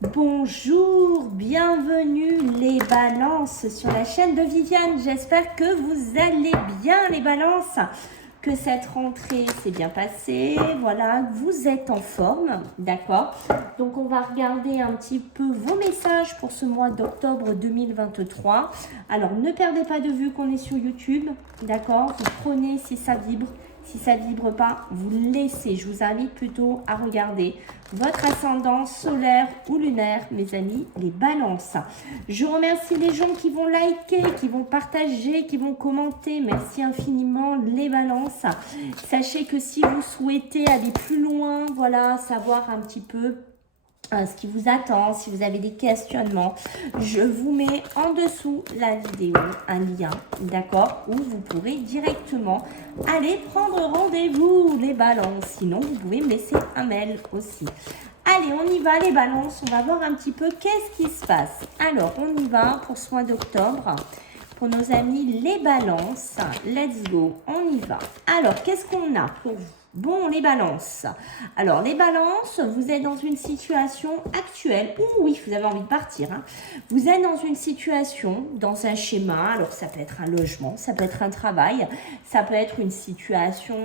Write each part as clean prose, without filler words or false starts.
Bonjour, bienvenue les balances sur la chaîne de Viviane. J'espère que vous allez bien les balances, que cette rentrée s'est bien passée, voilà, que vous êtes en forme, d'accord? Donc on va regarder un petit peu vos messages pour ce mois d'octobre 2023. Alors ne perdez pas de vue qu'on est sur YouTube, d'accord? Vous prenez si ça vibre. Si ça ne vibre pas, vous laissez. Je vous invite plutôt à regarder votre ascendant solaire ou lunaire, mes amis, les balances. Je remercie les gens qui vont liker, qui vont partager, qui vont commenter. Merci infiniment, les balances. Sachez que si vous souhaitez aller plus loin, voilà, savoir un petit peu ce qui vous attend, si vous avez des questionnements, je vous mets en dessous la vidéo un lien, d'accord, où vous pourrez directement aller prendre rendez-vous les balances. Sinon, vous pouvez me laisser un mail aussi. Allez, on y va les balances, on va voir un petit peu qu'est-ce qui se passe. Alors, on y va pour ce mois d'octobre. Pour nos amis les balances, let's go, on y va. Alors, qu'est-ce qu'on a pour vous? Bon, les balances. Alors, les balances, vous êtes dans une situation actuelle. Ouh, oui, vous avez envie de partir. Hein. Vous êtes dans une situation, dans un schéma. Alors, ça peut être un logement, ça peut être un travail, ça peut être une situation,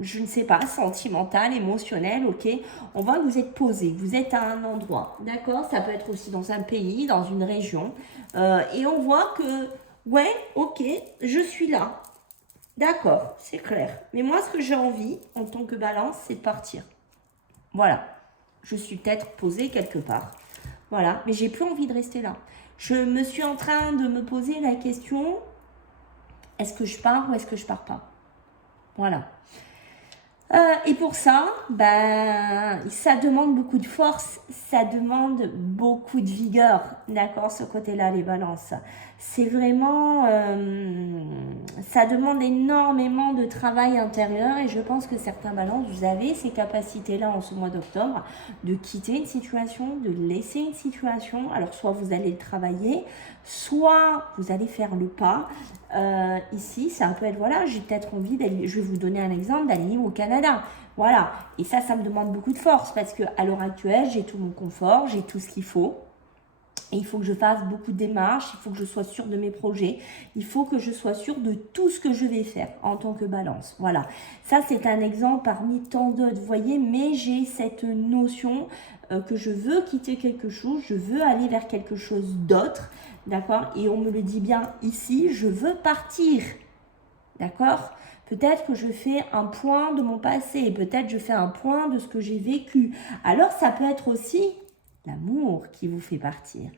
je ne sais pas, sentimentale, émotionnelle, ok. On voit que vous êtes posé, vous êtes à un endroit, d'accord. Ça peut être aussi dans un pays, dans une région. Et on voit que, ouais, ok, je suis là. D'accord, c'est clair. Mais moi, ce que j'ai envie, en tant que balance, c'est de partir. Voilà. Je suis peut-être posée quelque part. Voilà. Mais j'ai plus envie de rester là. Je me suis en train de me poser la question, est-ce que je pars ou est-ce que je pars pas? Voilà. Et pour ça, ça demande beaucoup de force, ça demande beaucoup de vigueur, d'accord, ce côté-là, les balances. C'est vraiment, ça demande énormément de travail intérieur et je pense que certains balances, vous avez ces capacités-là en ce mois d'octobre de quitter une situation, de laisser une situation. Alors, soit vous allez le travailler, soit vous allez faire le pas. Ici, ça peut être, voilà, j'ai peut-être envie d'aller, je vais vous donner un exemple, d'aller vivre au Canada. Voilà, et ça me demande beaucoup de force parce qu'à l'heure actuelle, j'ai tout mon confort, j'ai tout ce qu'il faut. Et il faut que je fasse beaucoup de démarches, il faut que je sois sûre de mes projets, il faut que je sois sûre de tout ce que je vais faire en tant que balance. Voilà, ça c'est un exemple parmi tant d'autres, vous voyez, mais j'ai cette notion que je veux quitter quelque chose, je veux aller vers quelque chose d'autre, d'accord? Et on me le dit bien ici, je veux partir, d'accord? Peut-être que je fais un point de mon passé, peut-être je fais un point de ce que j'ai vécu. Alors ça peut être aussi l'amour qui vous fait partir.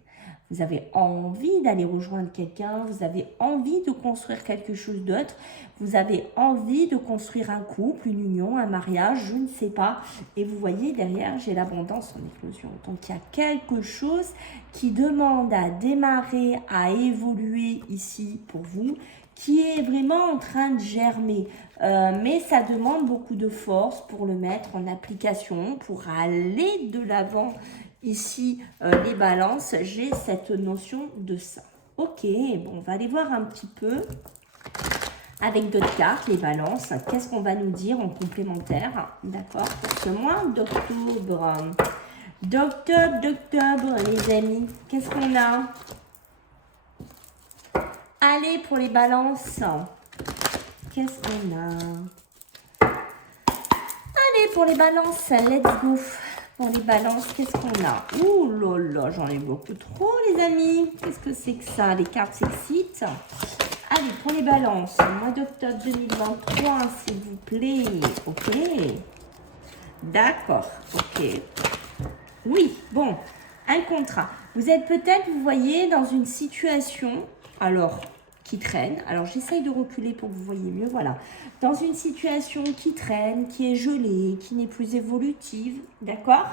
Vous avez envie d'aller rejoindre quelqu'un, vous avez envie de construire quelque chose d'autre, vous avez envie de construire un couple, une union, un mariage, je ne sais pas. Et vous voyez derrière, j'ai l'abondance en éclosion. Donc il y a quelque chose qui demande à démarrer, à évoluer ici pour vous, qui est vraiment en train de germer. Mais ça demande beaucoup de force pour le mettre en application, pour aller de l'avant. Ici, les balances, j'ai cette notion de ça. Ok, bon, on va aller voir un petit peu avec d'autres cartes, les balances. Qu'est-ce qu'on va nous dire en complémentaire, d'accord, pour ce mois d'octobre. D'octobre, les amis. Qu'est-ce qu'on a? Allez, pour les balances. Qu'est-ce qu'on a? Allez, pour les balances, let's go. Pour les balances, qu'est-ce qu'on a? Ouh là là, j'en ai beaucoup trop, les amis. Qu'est-ce que c'est que ça? Les cartes s'excitent. Allez, pour les balances, mois d'octobre 2023, s'il vous plaît. Ok. D'accord. Ok. Oui, bon, un contrat. Vous êtes peut-être, vous voyez, dans une situation, alors, qui traîne. Alors, j'essaye de reculer pour que vous voyez mieux. Voilà. Dans une situation qui traîne, qui est gelée, qui n'est plus évolutive. D'accord?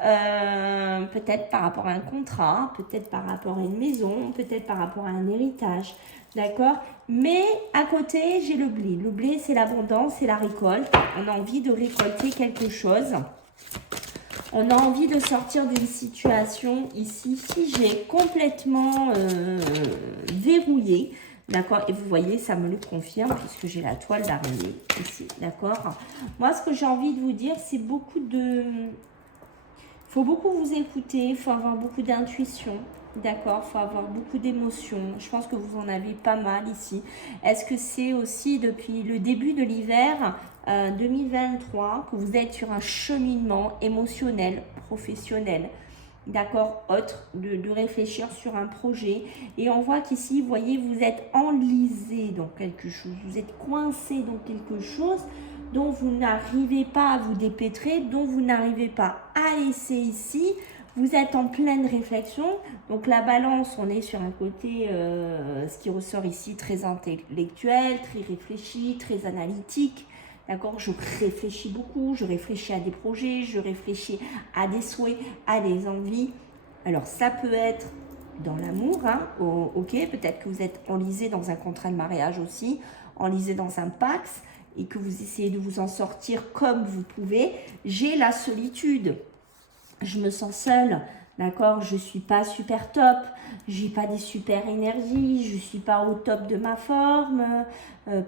Peut-être par rapport à un contrat, peut-être par rapport à une maison, peut-être par rapport à un héritage. D'accord? Mais à côté, j'ai le blé. Le blé, c'est l'abondance, c'est la récolte. On a envie de récolter quelque chose. On a envie de sortir d'une situation ici figée, complètement verrouillée. D'accord? Et vous voyez, ça me le confirme puisque j'ai la toile d'araignée ici. D'accord? Moi, ce que j'ai envie de vous dire, c'est beaucoup de... Il faut beaucoup vous écouter, il faut avoir beaucoup d'intuition. D'accord, il faut avoir beaucoup d'émotions. Je pense que vous en avez pas mal ici. Est-ce que c'est aussi depuis le début de l'hiver 2023 que vous êtes sur un cheminement émotionnel, professionnel, d'accord, autre, de réfléchir sur un projet. Et on voit qu'ici, vous voyez, vous êtes enlisé dans quelque chose. Vous êtes coincé dans quelque chose dont vous n'arrivez pas à vous dépêtrer, dont vous n'arrivez pas à laisser ici. Vous êtes en pleine réflexion. Donc la balance, on est sur un côté, ce qui ressort ici, très intellectuel, très réfléchi, très analytique. D'accord, je réfléchis beaucoup, je réfléchis à des projets, je réfléchis à des souhaits, à des envies. Alors ça peut être dans l'amour, hein, ok, peut-être que vous êtes enlisé dans un contrat de mariage aussi, enlisé dans un pax et que vous essayez de vous en sortir comme vous pouvez. J'ai la solitude. Je me sens seule, d'accord, je ne suis pas super top, j'ai pas des super énergies, je ne suis pas au top de ma forme.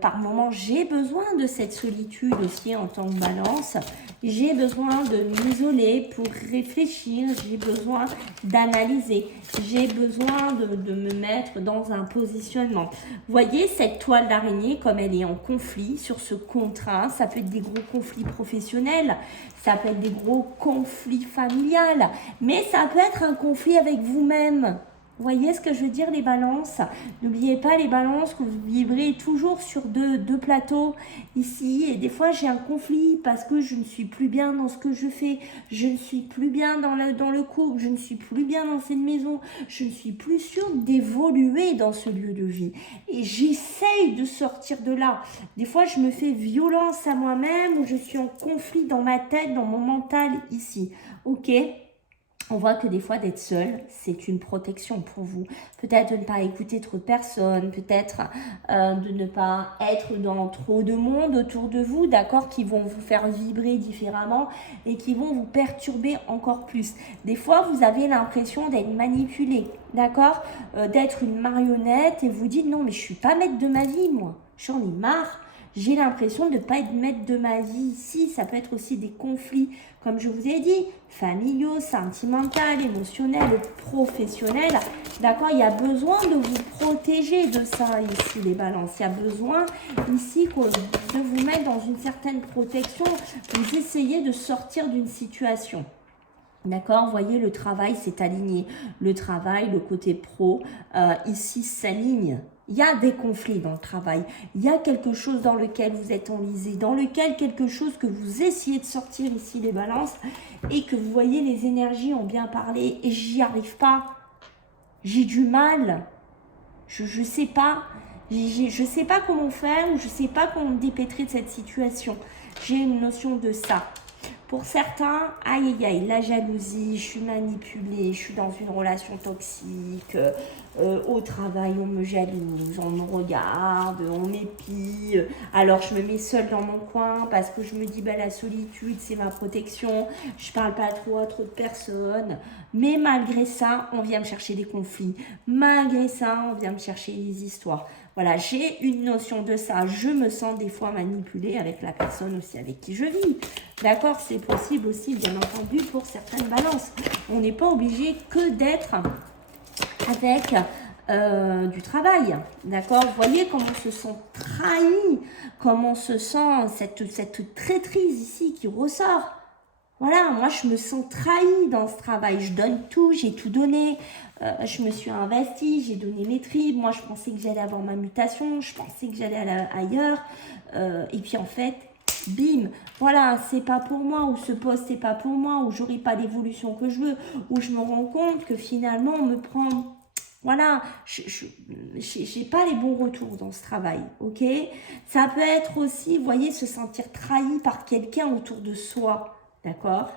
Par moments, j'ai besoin de cette solitude aussi en tant que balance. J'ai besoin de m'isoler pour réfléchir, j'ai besoin d'analyser, j'ai besoin de me mettre dans un positionnement. Voyez cette toile d'araignée comme elle est en conflit sur ce contrat. Ça peut être des gros conflits professionnels, ça peut être des gros conflits familiales, mais ça peut être un conflit avec vous-même. Vous voyez ce que je veux dire, les balances? N'oubliez pas, les balances, que vous vibrez toujours sur deux plateaux ici. Et des fois, j'ai un conflit parce que je ne suis plus bien dans ce que je fais. Je ne suis plus bien dans le couple. Je ne suis plus bien dans cette maison. Je ne suis plus sûre d'évoluer dans ce lieu de vie. Et j'essaye de sortir de là. Des fois, je me fais violence à moi-même ou je suis en conflit dans ma tête, dans mon mental ici. Ok ? On voit que des fois, d'être seul, c'est une protection pour vous. Peut-être de ne pas écouter trop de personnes, peut-être de ne pas être dans trop de monde autour de vous, d'accord, qui vont vous faire vibrer différemment et qui vont vous perturber encore plus. Des fois, vous avez l'impression d'être manipulé, d'accord, d'être une marionnette et vous dites non, mais je ne suis pas maître de ma vie, moi. J'en ai marre. J'ai l'impression de ne pas être maître de ma vie ici. Ça peut être aussi des conflits, comme je vous ai dit, familiaux, sentimentaux, émotionnels, professionnels. D'accord, il y a besoin de vous protéger de ça ici, les balances. Il y a besoin ici de vous mettre dans une certaine protection. Vous essayez de sortir d'une situation. D'accord, vous voyez, le travail s'est aligné. Le travail, le côté pro, ici s'aligne. Il y a des conflits dans le travail. Il y a quelque chose dans lequel vous êtes enlisé, dans lequel quelque chose que vous essayez de sortir ici, les balances, et que vous voyez, les énergies ont bien parlé et j'y arrive pas. J'ai du mal. Je sais pas. Je sais pas comment faire ou je sais pas comment me dépêtrer de cette situation. J'ai une notion de ça. Pour certains, aïe aïe aïe, la jalousie, je suis manipulée, je suis dans une relation toxique, au travail on me jalouse, on me regarde, on m'épie, alors je me mets seule dans mon coin parce que je me dis bah, la solitude c'est ma protection, je parle pas trop à trop de personnes, mais malgré ça on vient me chercher des conflits, malgré ça on vient me chercher des histoires. Voilà, j'ai une notion de ça. Je me sens des fois manipulée avec la personne aussi avec qui je vis. D'accord, c'est possible aussi, bien entendu, pour certaines balances. On n'est pas obligé que d'être avec du travail. D'accord, vous voyez comment on se sent trahi, comment on se sent cette traîtrise ici qui ressort. Voilà, moi je me sens trahie dans ce travail, je donne tout, j'ai tout donné, je me suis investie, j'ai donné mes tripes, moi je pensais que j'allais avoir ma mutation, je pensais que j'allais aller ailleurs, et puis en fait, bim, voilà, c'est pas pour moi, ou ce poste c'est pas pour moi, ou j'aurai pas l'évolution que je veux, ou je me rends compte que finalement on me prend... Voilà, je n'ai pas les bons retours dans ce travail, ok? Ça peut être aussi, vous voyez, se sentir trahi par quelqu'un autour de soi. D'accord,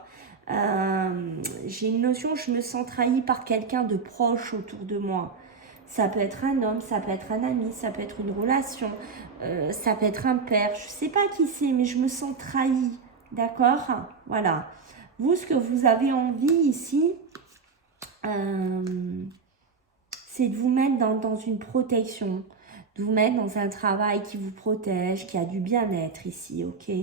j'ai une notion, je me sens trahi par quelqu'un de proche autour de moi. Ça peut être un homme, ça peut être un ami, ça peut être une relation, ça peut être un père. Je ne sais pas qui c'est, mais je me sens trahi. D'accord, voilà. Vous, ce que vous avez envie ici, c'est de vous mettre dans une protection, de vous mettre dans un travail qui vous protège, qui a du bien-être ici, ok?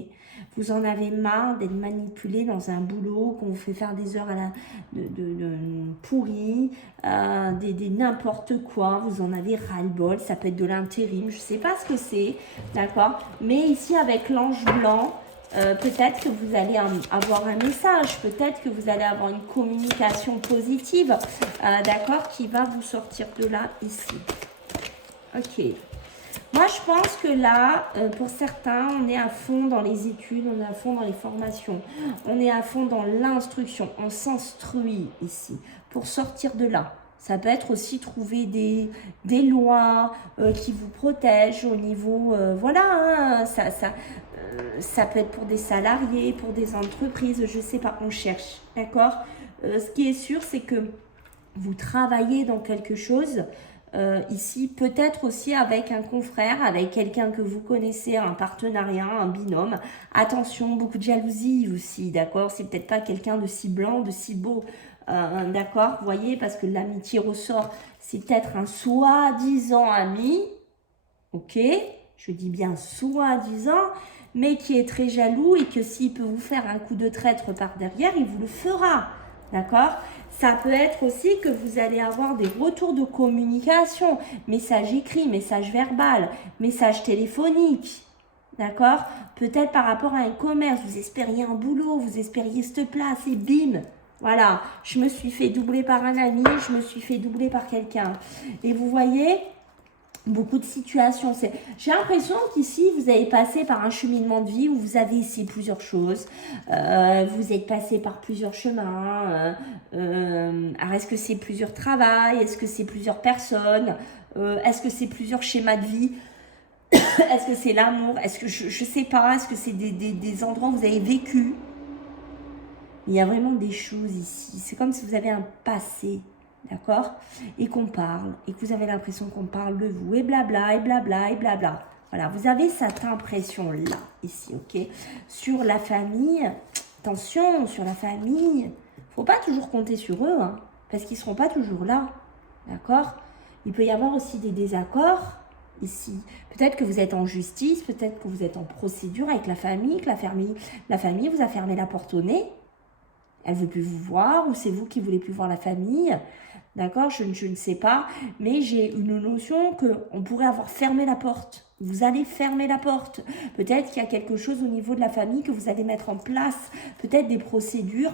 Vous en avez marre d'être manipulé dans un boulot, qu'on vous fait faire des heures pourries, des n'importe quoi. Vous en avez ras-le-bol. Ça peut être de l'intérim. Je ne sais pas ce que c'est. D'accord. Mais ici, avec l'ange blanc, peut-être que vous allez avoir un message, peut-être que vous allez avoir une communication positive, d'accord, qui va vous sortir de là, ici. Ok. Moi, je pense que là, pour certains, on est à fond dans les études, on est à fond dans les formations, on est à fond dans l'instruction, on s'instruit ici pour sortir de là. Ça peut être aussi trouver des lois qui vous protègent au niveau, voilà, hein, ça peut être pour des salariés, pour des entreprises, je ne sais pas, on cherche, d'accord. Ce qui est sûr, c'est que vous travaillez dans quelque chose, ici, peut-être aussi avec un confrère, avec quelqu'un que vous connaissez, un partenariat, un binôme. Attention, beaucoup de jalousie aussi, d'accord. C'est peut-être pas quelqu'un de si blanc, de si beau, d'accord. Vous voyez, parce que l'amitié ressort, c'est peut-être un soi-disant ami, ok. Je dis bien soi-disant, mais qui est très jaloux et que s'il peut vous faire un coup de traître par derrière, il vous le fera, d'accord. Ça peut être aussi que vous allez avoir des retours de communication, message écrit, message verbal, message téléphonique, d'accord. Peut-être par rapport à un commerce, vous espériez un boulot, vous espériez cette place et bim, voilà, je me suis fait doubler par un ami, je me suis fait doubler par quelqu'un. Et vous voyez, beaucoup de situations. J'ai l'impression qu'ici, vous avez passé par un cheminement de vie où vous avez essayé plusieurs choses. Vous êtes passé par plusieurs chemins. Alors, est-ce que c'est plusieurs travails? Est-ce que c'est plusieurs personnes? Est-ce que c'est plusieurs schémas de vie? Est-ce que c'est l'amour? Est-ce que je ne sais pas? Est-ce que c'est des endroits où vous avez vécu? Il y a vraiment des choses ici. C'est comme si vous avez un passé. D'accord? Et qu'on parle, et que vous avez l'impression qu'on parle de vous, et blabla, et blabla, et blabla. Voilà, vous avez cette impression-là, ici, ok? Sur la famille, attention, sur la famille, il ne faut pas toujours compter sur eux, hein, parce qu'ils ne seront pas toujours là, d'accord? Il peut y avoir aussi des désaccords, ici. Peut-être que vous êtes en justice, peut-être que vous êtes en procédure avec la famille, que la famille vous a fermé la porte au nez, elle ne veut plus vous voir, ou c'est vous qui ne voulez plus voir la famille. D'accord, je ne sais pas, mais j'ai une notion qu'on pourrait avoir fermé la porte. Vous allez fermer la porte. Peut-être qu'il y a quelque chose au niveau de la famille que vous allez mettre en place. Peut-être des procédures,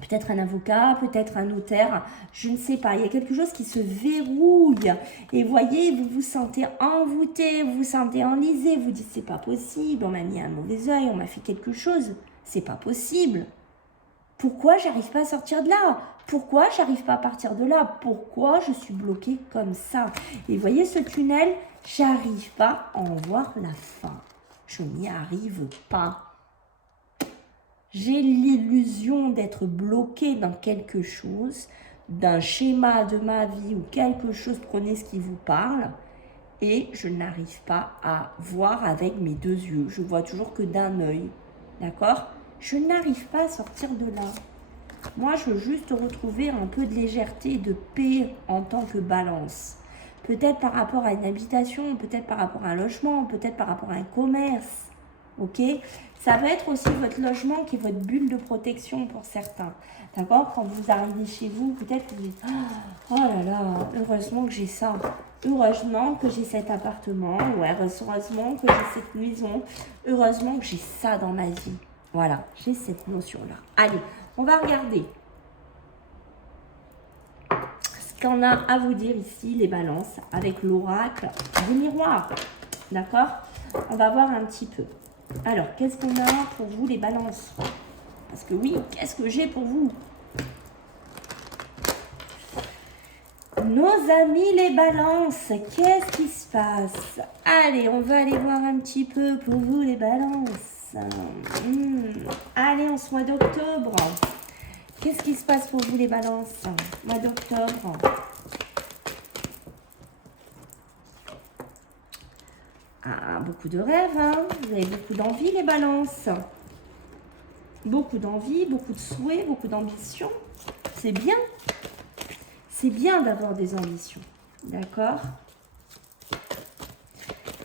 peut-être un avocat, peut-être un notaire, je ne sais pas. Il y a quelque chose qui se verrouille. Et voyez, vous vous sentez envoûté, vous vous sentez enlisé. Vous dites, c'est pas possible, on m'a mis un mauvais œil, on m'a fait quelque chose. C'est pas possible. Pourquoi j'arrive pas à sortir de là? Pourquoi j'arrive pas à partir de là? Pourquoi je suis bloquée comme ça? Et vous voyez ce tunnel, j'arrive pas à en voir la fin. Je n'y arrive pas. J'ai l'illusion d'être bloquée dans quelque chose, d'un schéma de ma vie ou quelque chose, prenez ce qui vous parle, et je n'arrive pas à voir avec mes deux yeux. Je vois toujours que d'un œil, d'accord? Je n'arrive pas à sortir de là. Moi, je veux juste retrouver un peu de légèreté et de paix en tant que balance. Peut-être par rapport à une habitation, peut-être par rapport à un logement, peut-être par rapport à un commerce. Ok? Ça va être aussi votre logement qui est votre bulle de protection pour certains. D'accord? Quand vous arrivez chez vous, peut-être que vous dites « Oh là là, heureusement que j'ai ça. Heureusement que j'ai cet appartement. Ouais, heureusement que j'ai cette maison. Heureusement que j'ai ça dans ma vie. » Voilà, j'ai cette notion-là. Allez, on va regarder ce qu'on a à vous dire ici, les balances, avec l'oracle des miroirs. D'accord? On va voir un petit peu. Alors, qu'est-ce qu'on a pour vous, les balances? Parce que oui, qu'est-ce que j'ai pour vous? Nos amis les balances, qu'est-ce qui se passe? Allez, on va aller voir un petit peu pour vous, les balances. Allez, en ce mois d'octobre, qu'est-ce qui se passe pour vous, les balances? Mois d'octobre. Ah, beaucoup de rêves, hein? Vous avez beaucoup d'envie, les balances. Beaucoup d'envie, beaucoup de souhaits, beaucoup d'ambition. C'est bien. C'est bien d'avoir des ambitions. D'accord?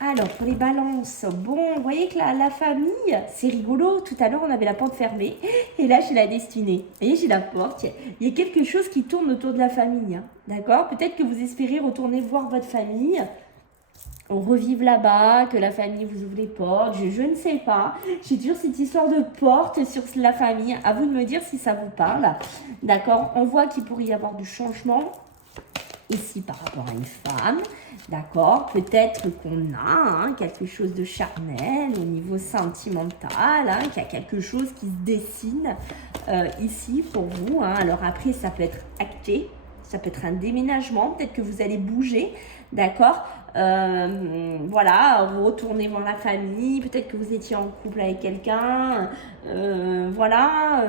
Alors, pour les balances, bon, vous voyez que la famille, c'est rigolo. Tout à l'heure, on avait la porte fermée. Et là, j'ai la destinée. Vous voyez, j'ai la porte. Il y a quelque chose qui tourne autour de la famille. Hein, d'accord? Peut-être que vous espérez retourner voir votre famille. On revive là-bas, que la famille vous ouvre les portes. Je ne sais pas. J'ai toujours cette histoire de porte sur la famille. À vous de me dire si ça vous parle. D'accord? On voit qu'il pourrait y avoir du changement. Ici par rapport à une femme, d'accord, peut-être qu'on a quelque chose de charnel au niveau sentimental, qu'il y a quelque chose qui se dessine ici pour vous. Alors après, ça peut être acté, ça peut être un déménagement, peut-être que vous allez bouger, d'accord. Voilà, retourner voir la famille, peut-être que vous étiez en couple avec quelqu'un, voilà,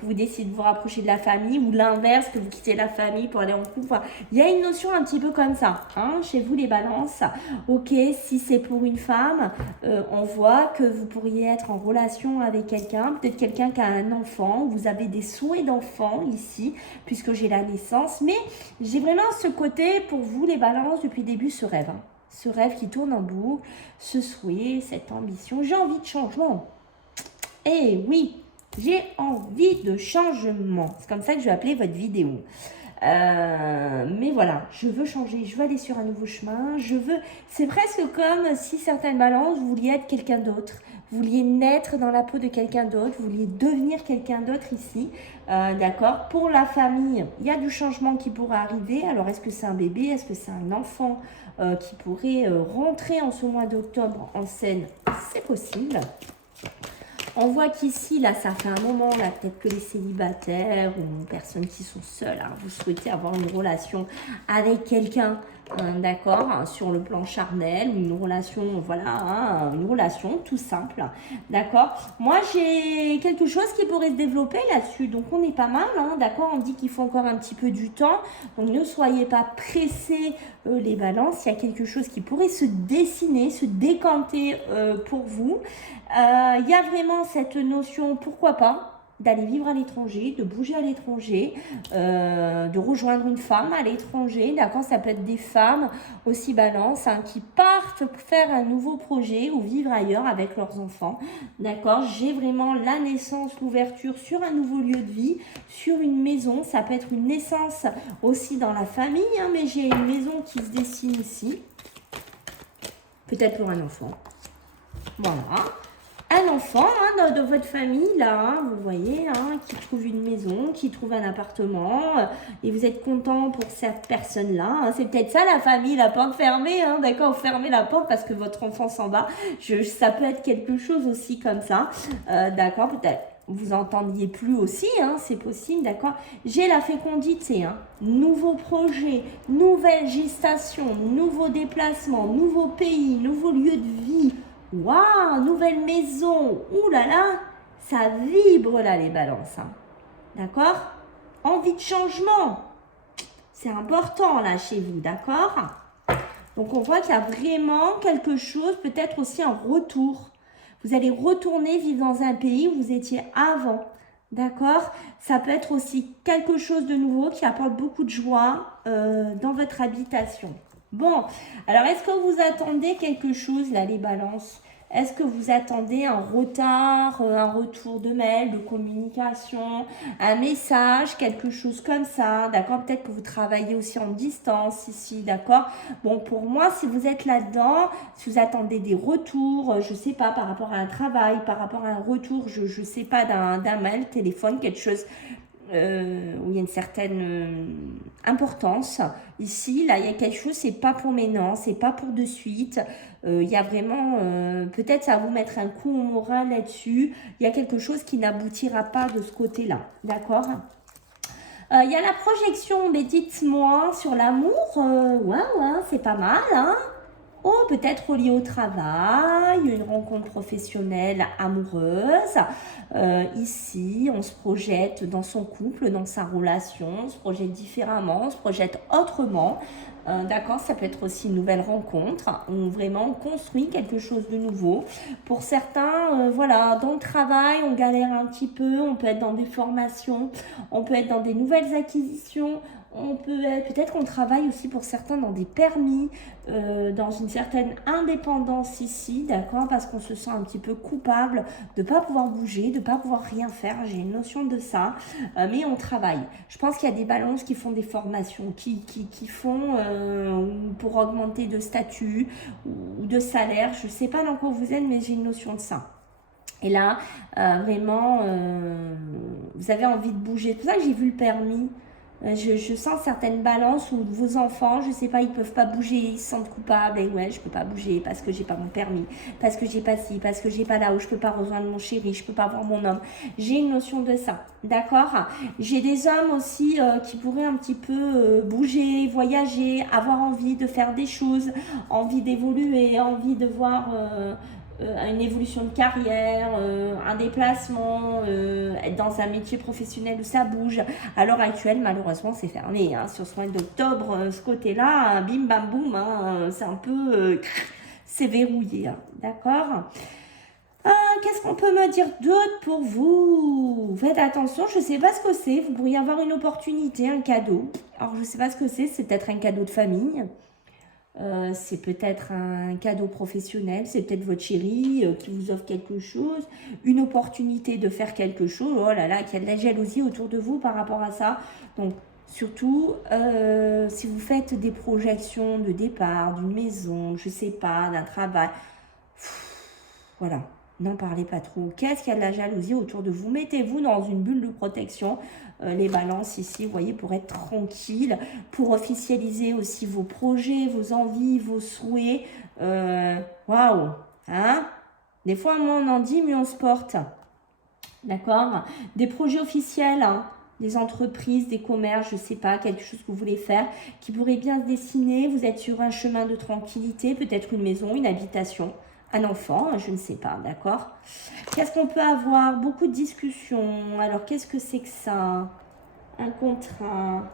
que vous décidez de vous rapprocher de la famille ou l'inverse, que vous quittez la famille pour aller en couple. Enfin, il y a une notion un petit peu comme ça, chez vous les balances. Ok, si c'est pour une femme, on voit que vous pourriez être en relation avec quelqu'un, peut-être quelqu'un qui a un enfant, vous avez des souhaits d'enfant ici, puisque j'ai la naissance, mais j'ai vraiment ce côté pour vous les balances depuis le début, ce rêve. Ce rêve qui tourne en boucle, ce souhait, cette ambition. J'ai envie de changement. Eh oui, j'ai envie de changement. C'est comme ça que je vais appeler votre vidéo. Mais voilà, je veux changer, je veux aller sur un nouveau chemin, c'est presque comme si certaines balances, vous vouliez être quelqu'un d'autre, vous vouliez naître dans la peau de quelqu'un d'autre, vous vouliez devenir quelqu'un d'autre ici, d'accord. Pour la famille, il y a du changement qui pourrait arriver. Alors, est-ce que c'est un bébé, est-ce que c'est un enfant qui pourrait rentrer en ce mois d'octobre en scène? C'est possible. On voit qu'ici, là, ça fait un moment, là, peut-être que les célibataires ou personnes qui sont seules, vous souhaitez avoir une relation avec quelqu'un, d'accord, sur le plan charnel, une relation, voilà, une relation tout simple, d'accord. Moi, j'ai quelque chose qui pourrait se développer là-dessus, donc on est pas mal, d'accord. On dit qu'il faut encore un petit peu du temps, donc ne soyez pas pressés, les balances. Il y a quelque chose qui pourrait se dessiner, se décanter pour vous. Il y a vraiment cette notion, pourquoi pas, d'aller vivre à l'étranger, de bouger à l'étranger, de rejoindre une femme à l'étranger, d'accord. Ça peut être des femmes aussi balance qui partent faire un nouveau projet ou vivre ailleurs avec leurs enfants, d'accord. J'ai vraiment la naissance, l'ouverture sur un nouveau lieu de vie, sur une maison. Ça peut être une naissance aussi dans la famille, mais j'ai une maison qui se dessine ici, peut-être pour un enfant, voilà. Un enfant de votre famille, là, vous voyez, qui trouve une maison, qui trouve un appartement, et vous êtes content pour cette personne-là. C'est peut-être ça la famille, la porte fermée, d'accord, fermez la porte parce que votre enfant s'en va. Ça peut être quelque chose aussi comme ça, d'accord, peut-être. Vous entendiez plus aussi, c'est possible, d'accord. J'ai la fécondité, nouveau projet, nouvelle gestation, nouveau déplacement, nouveau pays, nouveau lieu de vie. Waouh, nouvelle maison. Ouh là là, ça vibre là les balances. D'accord? Envie de changement. C'est important là chez vous, d'accord? Donc on voit qu'il y a vraiment quelque chose, peut-être aussi un retour. Vous allez retourner vivre dans un pays où vous étiez avant. D'accord? Ça peut être aussi quelque chose de nouveau qui apporte beaucoup de joie dans votre habitation. Bon, alors est-ce que vous attendez quelque chose là les balances? Est-ce que vous attendez un retard, un retour de mail, de communication, un message, quelque chose comme ça, d'accord? Peut-être que vous travaillez aussi en distance ici, d'accord? Bon, pour moi, si vous êtes là-dedans, si vous attendez des retours, je sais pas, par rapport à un travail, par rapport à un retour, je sais pas, d'un mail, téléphone, quelque chose où il y a une certaine importance. Ici, là, il y a quelque chose, c'est pas pour maintenant, c'est pas pour de suite. Il y a vraiment, peut-être ça va vous mettre un coup au moral là-dessus. Il y a quelque chose qui n'aboutira pas de ce côté-là, d'accord. Il y a la projection, mais dites-moi, sur l'amour, ouais, c'est pas mal, Oh, peut-être relié au travail, une rencontre professionnelle amoureuse. Ici, on se projette dans son couple, dans sa relation, on se projette différemment, on se projette autrement. D'accord, ça peut être aussi une nouvelle rencontre où vraiment on construit quelque chose de nouveau. Pour certains, voilà, dans le travail, on galère un petit peu, on peut être dans des formations, on peut être dans des nouvelles acquisitions. on peut être, peut-être qu'on travaille aussi pour certains dans des permis, dans une certaine indépendance ici, d'accord, parce qu'on se sent un petit peu coupable de ne pas pouvoir bouger, de ne pas pouvoir rien faire, j'ai une notion de ça, mais on travaille. Je pense qu'il y a des balances qui font des formations, qui font pour augmenter de statut ou de salaire, je ne sais pas dans quoi vous êtes, mais j'ai une notion de ça. Et là, vraiment, vous avez envie de bouger. C'est pour ça que j'ai vu le permis. Je sens certaines balances où vos enfants, je sais pas, ils peuvent pas bouger, ils se sentent coupables. Et ouais, je peux pas bouger parce que j'ai pas mon permis, parce que j'ai pas ci, parce que j'ai pas là, où je peux pas rejoindre mon chéri, je peux pas voir mon homme. J'ai une notion de ça, d'accord? J'ai des hommes aussi qui pourraient un petit peu bouger, voyager, avoir envie de faire des choses, envie d'évoluer, envie de voir une évolution de carrière, un déplacement, être dans un métier professionnel où ça bouge. À l'heure actuelle, malheureusement, c'est fermé. Hein. Sur ce mois d'octobre, ce côté-là, bim bam boum, hein, c'est un peu... c'est verrouillé, hein. D'accord. Qu'est-ce qu'on peut me dire d'autre pour vous? Faites attention, je ne sais pas ce que c'est. Vous pourriez avoir une opportunité, un cadeau. Alors, je ne sais pas ce que c'est peut-être un cadeau de famille. C'est peut-être un cadeau professionnel, c'est peut-être votre chéri qui vous offre quelque chose, une opportunité de faire quelque chose. Oh là là, qu'il y a de la jalousie autour de vous par rapport à ça. Donc, surtout, si vous faites des projections de départ, d'une maison, je sais pas, d'un travail, voilà, n'en parlez pas trop. Qu'est-ce qu'il y a de la jalousie autour de vous? Mettez-vous dans une bulle de protection. Les balances ici, vous voyez, pour être tranquille, pour officialiser aussi vos projets, vos envies, vos souhaits. Waouh, hein? Des fois, moins on en dit, mieux on se porte. D'accord? Des projets officiels, hein, des entreprises, des commerces, je ne sais pas, quelque chose que vous voulez faire, qui pourrait bien se dessiner. Vous êtes sur un chemin de tranquillité, peut-être une maison, une habitation. Un enfant, je ne sais pas, d'accord? Qu'est-ce qu'on peut avoir? Beaucoup de discussions. Alors, qu'est-ce que c'est que ça? Un contrat.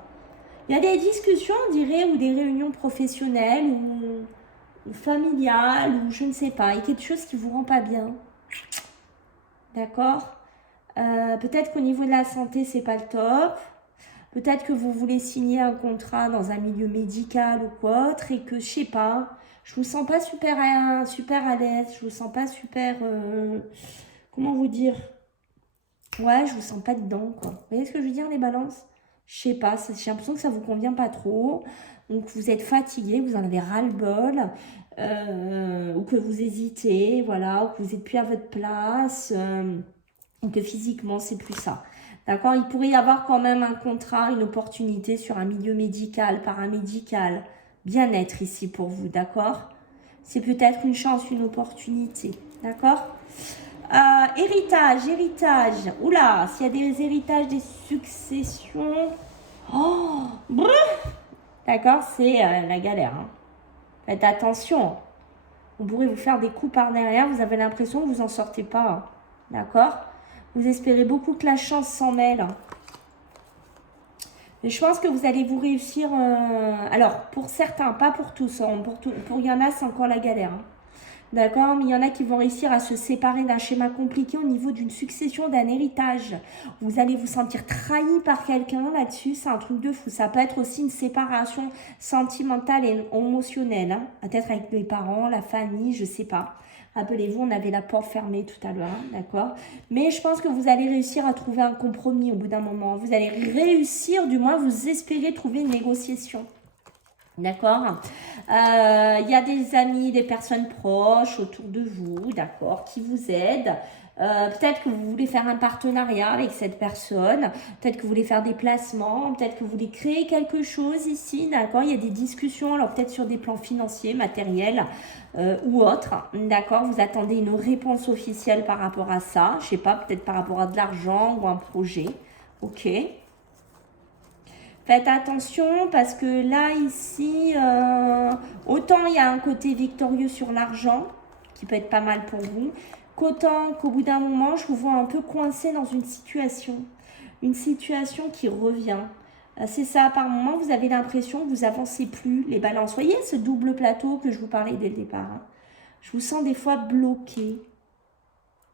Il y a des discussions, on dirait, ou des réunions professionnelles, ou familiales, ou je ne sais pas. Il y a quelque chose qui ne vous rend pas bien. D'accord? Peut-être qu'au niveau de la santé, c'est pas le top. Peut-être que vous voulez signer un contrat dans un milieu médical ou quoi autre et que, je sais pas, je vous sens pas super à l'aise, je vous sens pas super... comment vous dire? Ouais, je vous sens pas dedans, quoi. Vous voyez ce que je veux dire, les balances? Je sais pas, j'ai l'impression que ça vous convient pas trop. Donc, vous êtes fatigué, vous en avez ras-le-bol. Ou que vous hésitez, voilà, ou que vous n'êtes plus à votre place. Ou que physiquement, c'est plus ça. D'accord? Il pourrait y avoir quand même un contrat, une opportunité sur un milieu médical, paramédical, bien-être ici pour vous, d'accord? C'est peut-être une chance, une opportunité, d'accord? Héritage. Oula, s'il y a des héritages, des successions... Oh, d'accord, c'est la galère. Hein. Faites attention. On pourrait vous faire des coups par derrière, vous avez l'impression que vous n'en sortez pas. Hein. D'accord? Vous espérez beaucoup que la chance s'en mêle. Mais je pense que vous allez vous réussir... alors, pour certains, pas pour tous. Hein, pour il y en a, c'est encore la galère. Hein. D'accord? Mais il y en a qui vont réussir à se séparer d'un schéma compliqué au niveau d'une succession, d'un héritage. Vous allez vous sentir trahi par quelqu'un là-dessus. C'est un truc de fou. Ça peut être aussi une séparation sentimentale et émotionnelle. Hein. Peut-être avec les parents, la famille, je ne sais pas. Rappelez-vous, on avait la porte fermée tout à l'heure, hein, d'accord? Mais je pense que vous allez réussir à trouver un compromis au bout d'un moment. Vous allez réussir, du moins, vous espérez trouver une négociation. D'accord? Il y a des amis, des personnes proches autour de vous, d'accord, qui vous aident. Peut-être que vous voulez faire un partenariat avec cette personne, peut-être que vous voulez faire des placements, peut-être que vous voulez créer quelque chose ici, d'accord? Il y a des discussions, alors peut-être sur des plans financiers, matériels ou autres, d'accord? Vous attendez une réponse officielle par rapport à ça, je sais pas, peut-être par rapport à de l'argent ou un projet, ok? Faites attention parce que là, ici, autant il y a un côté victorieux sur l'argent, qui peut être pas mal pour vous, qu'autant qu'au bout d'un moment, je vous vois un peu coincé dans une situation qui revient. C'est ça, par moment, vous avez l'impression que vous avancez plus les balances. Vous voyez ce double plateau que je vous parlais dès le départ, hein. Je vous sens des fois bloqué.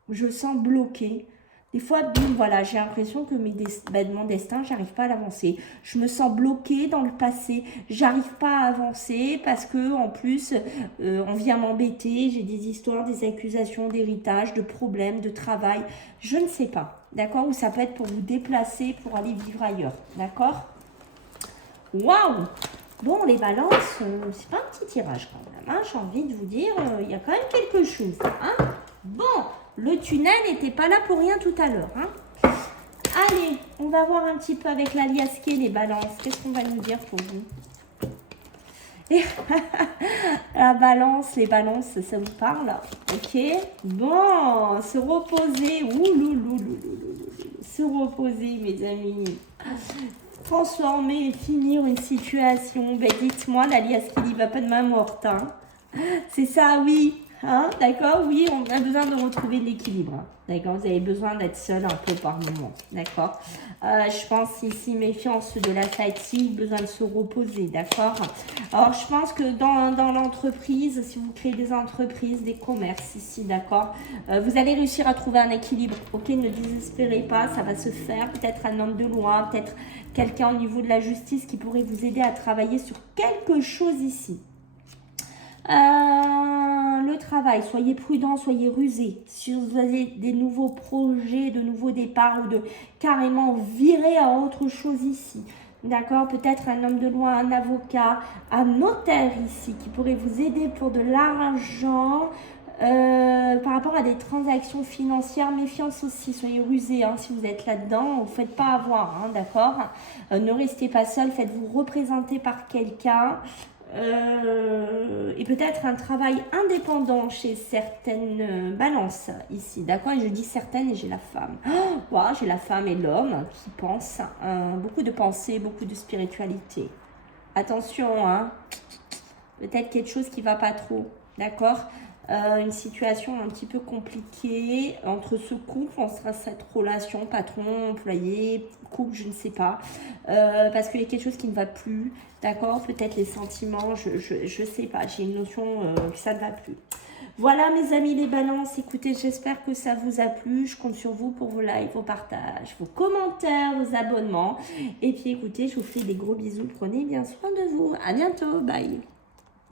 Je sens bloqué. Des fois, bim, voilà, j'ai l'impression que mon destin, j'arrive pas à l'avancer. Je me sens bloquée dans le passé. J'arrive pas à avancer parce que, en plus, on vient m'embêter. J'ai des histoires, des accusations d'héritage, de problèmes, de travail. Je ne sais pas, d'accord? Ou ça peut être pour vous déplacer, pour aller vivre ailleurs, d'accord? Waouh! Bon, les balances, c'est pas un petit tirage quand même, hein, j'ai envie de vous dire, il y a quand même quelque chose, hein. Bon, le tunnel n'était pas là pour rien tout à l'heure, hein. Allez, on va voir un petit peu avec l'alias K les balances. Qu'est-ce qu'on va nous dire pour vous? Et la balance, les balances, ça vous parle? Ok. Bon, se reposer. Se reposer, mes amis. Transformer et finir une situation. Ben, dites-moi, l'alias K va pas de main morte. Hein. C'est ça, oui. Hein, d'accord? Oui, on a besoin de retrouver de l'équilibre. Hein, d'accord? Vous avez besoin d'être seul un peu par moment. D'accord? Je pense ici méfiance de la fatigue, besoin de se reposer. D'accord? Alors, je pense que dans l'entreprise, si vous créez des entreprises, des commerces ici, d'accord? Vous allez réussir à trouver un équilibre. Ok? Ne désespérez pas, ça va se faire. Peut-être un homme de loi, peut-être quelqu'un au niveau de la justice qui pourrait vous aider à travailler sur quelque chose ici. Le travail, soyez prudent, soyez rusé. Si vous avez des nouveaux projets, de nouveaux départs ou de carrément virer à autre chose ici. D'accord? Peut-être un homme de loi, un avocat, un notaire ici qui pourrait vous aider pour de l'argent. Par rapport à des transactions financières, méfiance aussi, soyez rusés hein, si vous êtes là-dedans, ne vous faites pas avoir, hein, d'accord? Ne restez pas seul, faites-vous représenter par quelqu'un. Et peut-être un travail indépendant chez certaines balances ici, d'accord? Et je dis certaines et j'ai la femme. Oh, wow, j'ai la femme et l'homme qui pensent, beaucoup de pensées, beaucoup de spiritualité. Attention, hein? Peut-être quelque chose qui va pas trop, d'accord? Une situation un petit peu compliquée entre ce couple, on sera cette relation patron, employé, couple, je ne sais pas, parce qu'il y a quelque chose qui ne va plus, d'accord? Peut-être les sentiments, je sais pas, j'ai une notion que ça ne va plus. Voilà mes amis les balances, écoutez, j'espère que ça vous a plu, je compte sur vous pour vos likes, vos partages, vos commentaires, vos abonnements, et puis écoutez, je vous fais des gros bisous, prenez bien soin de vous, à bientôt, bye.